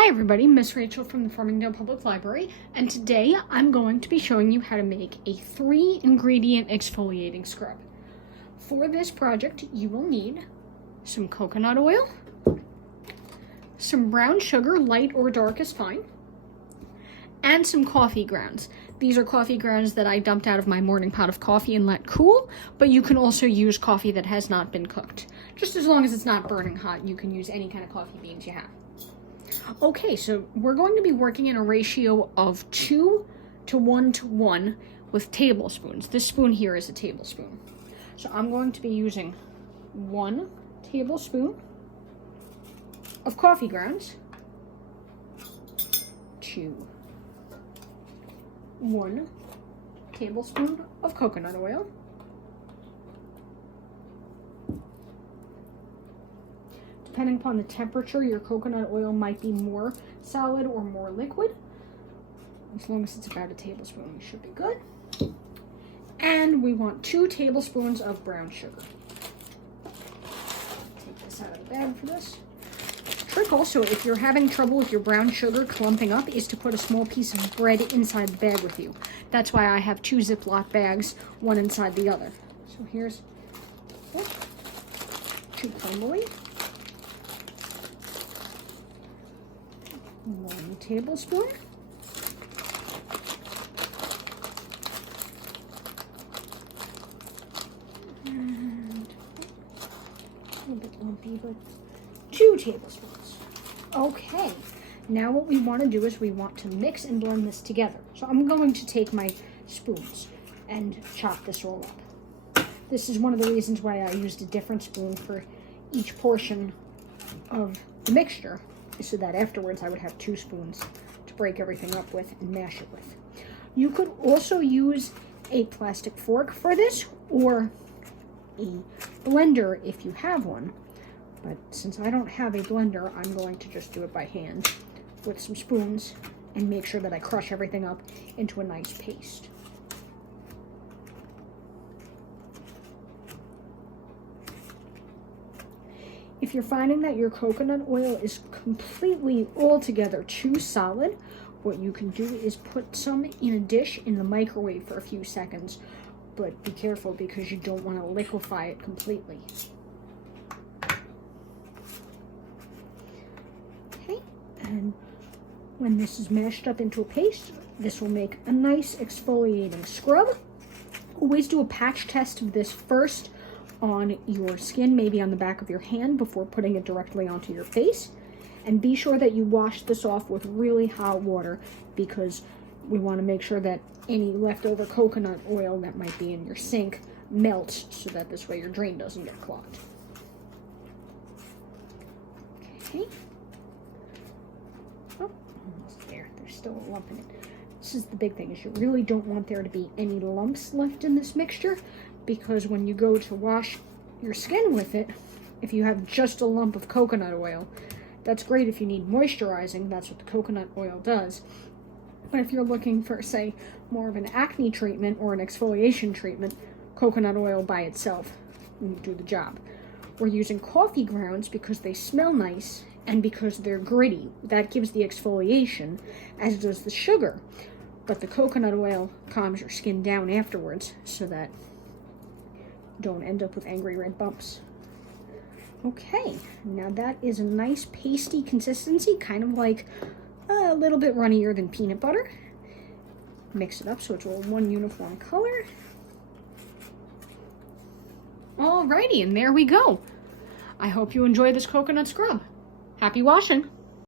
Hi everybody, Miss Rachel from the Farmingdale Public Library, and today I'm going to be showing you how to make a 3-ingredient exfoliating scrub. For this project, you will need some coconut oil, some brown sugar, light or dark is fine, and some coffee grounds. These are coffee grounds that I dumped out of my morning pot of coffee and let cool, but you can also use coffee that has not been cooked. Just as long as it's not burning hot, you can use any kind of coffee beans you have. Okay, so we're going to be working in a ratio of 2 to 1 to 1 with tablespoons. This spoon here is a tablespoon. So I'm going to be using 1 tablespoon of coffee grounds, 1 tablespoon of coconut oil, depending upon the temperature, your coconut oil might be more solid or more liquid. As long as it's about a tablespoon, we should be good. And we want 2 tablespoons of brown sugar. Take this out of the bag for this. Trick also, if you're having trouble with your brown sugar clumping up, is to put a small piece of bread inside the bag with you. That's why I have 2 Ziploc bags, one inside the other. So here's 2 crumbly. 1 tablespoon. And a little bit lumpy, but 2 tablespoons. Okay, now what we want to do is we want to mix and blend this together. So I'm going to take my spoons and chop this all up. This is one of the reasons why I used a different spoon for each portion of the mixture, so that afterwards I would have 2 spoons to break everything up with and mash it with. You could also use a plastic fork for this, or a blender if you have one. But since I don't have a blender, I'm going to just do it by hand with some spoons and make sure that I crush everything up into a nice paste. If you're finding that your coconut oil is completely altogether too solid, what you can do is put some in a dish in the microwave for a few seconds, but be careful because you don't want to liquefy it completely. Okay, and when this is mashed up into a paste, this will make a nice exfoliating scrub. Always do a patch test of this first on your skin, maybe on the back of your hand, before putting it directly onto your face. And be sure that you wash this off with really hot water, because we want to make sure that any leftover coconut oil that might be in your sink melts, so that this way your drain doesn't get clogged. Okay. Oh, almost there. There's still a lump in it. This is the big thing, is you really don't want there to be any lumps left in this mixture, because when you go to wash your skin with it, if you have just a lump of coconut oil, that's great if you need moisturizing. That's what the coconut oil does. But if you're looking for, say, more of an acne treatment or an exfoliation treatment, coconut oil by itself won't do the job. We're using coffee grounds because they smell nice and because they're gritty. That gives the exfoliation, as does the sugar. But the coconut oil calms your skin down afterwards, so that don't end up with angry red bumps. Okay, now that is a nice pasty consistency, kind of like a little bit runnier than peanut butter. Mix it up so it's all one uniform color. Alrighty, and there we go. I hope you enjoy this coconut scrub. Happy washing!